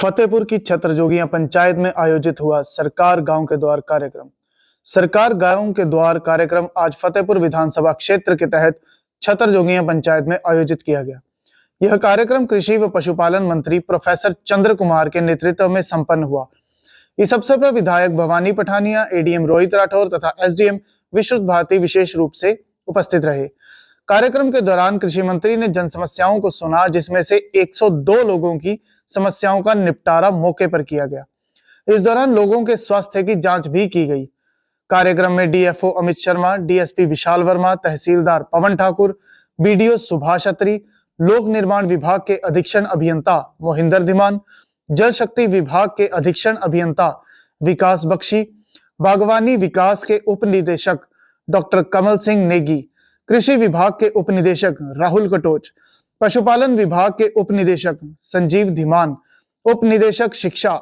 फतेहपुर की छत्रजोगियां पंचायत में आयोजित हुआ सरकार गांव के द्वार कार्यक्रम। सरकार गांव के द्वार कार्यक्रम आज फतेहपुर विधानसभा क्षेत्र के तहत छत्रजोगियां पंचायत में आयोजित किया गया। यह कार्यक्रम कृषि व पशुपालन मंत्री प्रोफेसर चंद्र कुमार के नेतृत्व में संपन्न हुआ। इस अवसर पर विधायक भवानी पठानिया, एडीएम रोहित राठौर तथा एसडीएम विश्रुत भारती विशेष रूप से उपस्थित रहे। कार्यक्रम के दौरान कृषि मंत्री ने जन समस्याओं को सुना, जिसमें से 102 लोगों की समस्याओं का निपटारा मौके पर किया गया। इस दौरान लोगों के स्वास्थ्य की जांच भी की गई। कार्यक्रम में डीएफओ अमित शर्मा, डीएसपी विशाल वर्मा, तहसीलदार पवन ठाकुर, बीडीओ सुभाष अत्री, लोक निर्माण विभाग के अधीक्षण अभियंता मोहिंदर धीमान, जल शक्ति विभाग के अधीक्षण अभियंता विकास बख्शी, बागवानी विकास के उप निदेशक डॉक्टर कमल सिंह नेगी, कृषि विभाग के उप निदेशक राहुल कटोच, पशुपालन विभाग के उप निदेशक संजीव धीमान, उप निदेशक शिक्षा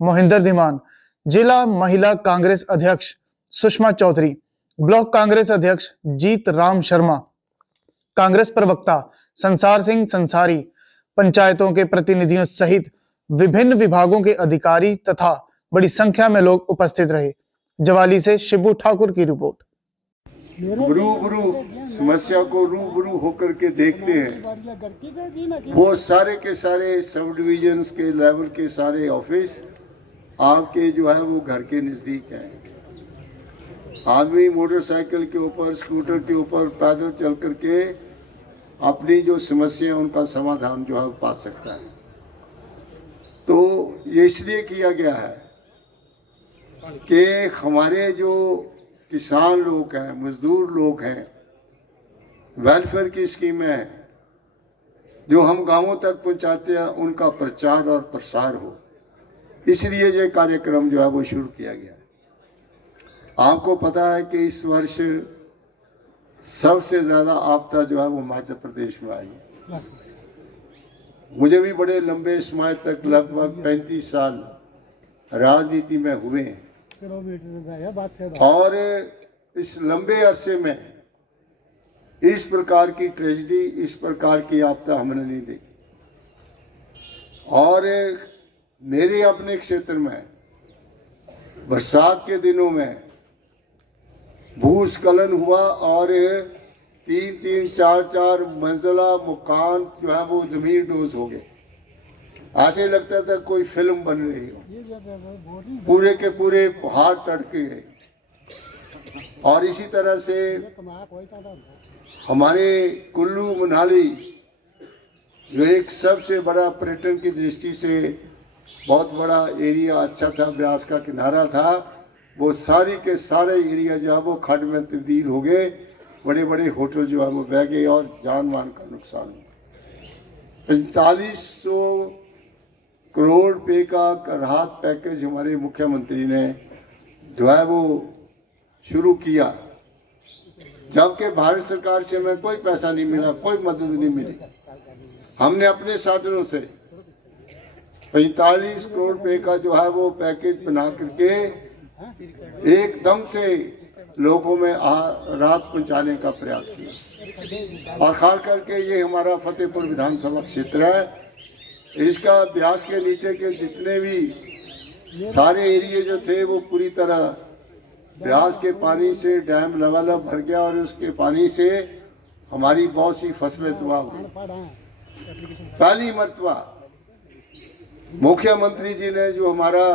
मोहिंदर धीमान, जिला महिला कांग्रेस अध्यक्ष सुषमा चौधरी, ब्लॉक कांग्रेस अध्यक्ष जीत राम शर्मा, कांग्रेस प्रवक्ता संसार सिंह संसारी, पंचायतों के प्रतिनिधियों सहित विभिन्न विभागों के अधिकारी तथा बड़ी संख्या में लोग उपस्थित रहे। जवाली से शिबू ठाकुर की रिपोर्ट। रूबरू समस्या को रूबरू होकर के देखते हैं। वो सारे के सारे सब डिविजन्स के लेवल के सारे ऑफिस आपके जो है वो घर के नज़दीक हैं। आदमी मोटरसाइकिल के ऊपर, स्कूटर के ऊपर पैदल चल करके अपनी जो समस्या उनका समाधान जो है पा सकता है। तो ये इसलिए किया गया है कि हमारे जो किसान लोग हैं, मजदूर लोग हैं, वेलफेयर की स्कीमें हैं जो हम गांवों तक पहुंचाते हैं, उनका प्रचार और प्रसार हो, इसलिए ये कार्यक्रम जो है वो शुरू किया गया है। आपको पता है कि इस वर्ष सबसे ज़्यादा आपदा जो है वो हिमाचल प्रदेश में आई है। मुझे भी बड़े लंबे समय तक लगभग 35 साल राजनीति में हुए हैं और इस लंबे अरसे में इस प्रकार की ट्रेजेडी, इस प्रकार की आपदा हमने नहीं देखी। और मेरे अपने क्षेत्र में बरसात के दिनों में भूस्खलन हुआ और 3-3, 4-4 मंजिला मकान जो है वो जमीन डोज हो गए। ऐसे लगता था कोई फिल्म बन रही हो, पूरे के पूरे पहाड़ तड़के गए। और इसी तरह से हमारे कुल्लू मनाली जो एक सबसे बड़ा पर्यटन की दृष्टि से बहुत बड़ा एरिया अच्छा था, ब्यास का किनारा था, वो सारी के सारे एरिया जो है वो खड्ड में तब्दील हो गए। बड़े बड़े होटल जो है वो बह गए और जान माल का नुकसान हुआ। 4500 करोड़ रुपये का राहत पैकेज हमारे मुख्यमंत्री ने जो है वो शुरू किया, जबकि भारत सरकार से हमें कोई पैसा नहीं मिला, कोई मदद नहीं मिली। हमने अपने साधनों से 45 करोड़ रुपये का जो है वो पैकेज बना करके एकदम से लोगों में राहत पहुंचाने का प्रयास किया। और खास करके ये हमारा फतेहपुर विधानसभा क्षेत्र है, इसका ब्यास के नीचे के जितने भी सारे एरिए जो थे वो पूरी तरह ब्यास के पानी से डैम लेवल भर गया और उसके पानी से हमारी बहुत सी फसलें तबाह हुई। पहली मर्तबा मुख्यमंत्री जी ने जो हमारा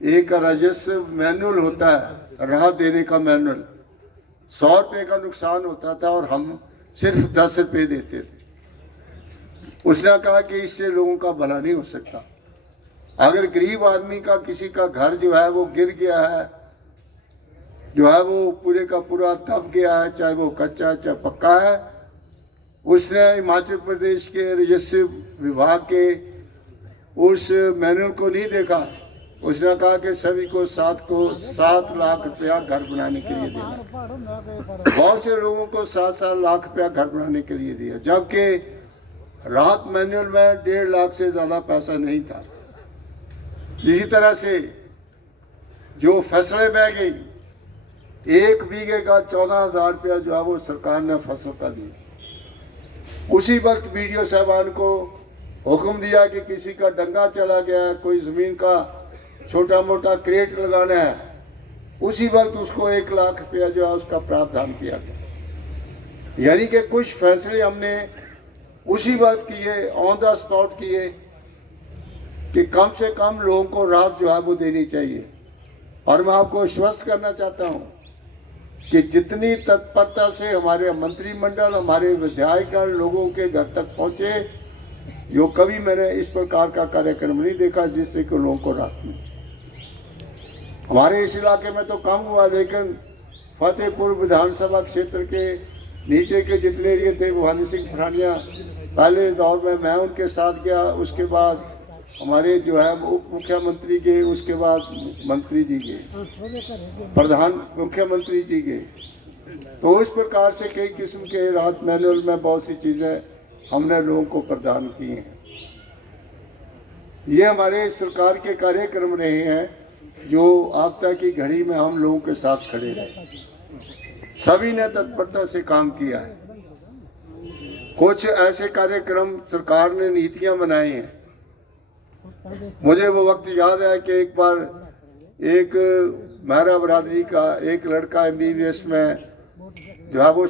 एक राजस्व मैनुअल होता है, राहत देने का मैनुअल, 100 रुपये का नुकसान होता था और हम सिर्फ 10 रुपये देते थे। उसने कहा कि इससे लोगों का भला नहीं हो सकता। अगर गरीब आदमी का किसी का घर जो है वो गिर गया है, जो है वो पूरे का पूरा दब गया है, चाहे वो कच्चा है चाहे पक्का है, उसने हिमाचल प्रदेश के राजस्व विभाग के उस मैनुअल को नहीं देखा। उसने कहा कि सभी को 7 लाख रुपया घर बनाने के लिए दिया। बहुत से लोगों को 7 लाख रुपया घर बनाने के लिए दिया, जबकि राहत मैनुअल में 1.5 लाख से ज़्यादा पैसा नहीं था। इसी तरह से जो फसलें बह गई, 1 बीघे का 14,000 रुपया जो है वो सरकार ने फसल का दिया। उसी वक्त बीडीओ साहबान को हुक्म दिया कि किसी का डंगा चला गया, कोई ज़मीन का छोटा मोटा क्रेट लगाना है, उसी वक्त उसको 1 लाख रुपया जो है उसका प्रावधान किया गया। यानी कि कुछ फैसले हमने उसी वक्त किए, ऑन द स्पॉट किए, कि कम से कम लोगों को राहत जो है वो देनी चाहिए। और मैं आपको आश्वस्त करना चाहता हूँ कि जितनी तत्परता से हमारे मंत्रिमंडल, हमारे विधायकगण लोगों के घर तक पहुँचे, जो कभी मैंने इस प्रकार का कार्यक्रम नहीं देखा जिससे कि लोगों को राहत मिले। हमारे इस इलाके में तो कम हुआ, लेकिन फतेहपुर विधानसभा क्षेत्र के नीचे के जितने एरिए थे वो हनी सिंह पठानिया पहले दौर में मैं उनके साथ गया, उसके बाद हमारे जो है उप मुख्यमंत्री गए, उसके बाद मंत्री जी गए, प्रधान मुख्यमंत्री जी गए। तो इस प्रकार से कई किस्म के राहत मैनुअल में बहुत सी चीज़ें हमने लोगों को प्रदान की हैं। ये हमारे सरकार के कार्यक्रम रहे हैं जो आपदा की घड़ी में हम लोगों के साथ खड़े रहे। सभी ने तत्परता से काम किया है। कुछ ऐसे कार्यक्रम सरकार ने नीतियां बनाई हैं। मुझे वो वक्त याद है कि एक बार एक मेहरा बरादरी का एक लड़का MBBS में जो है वो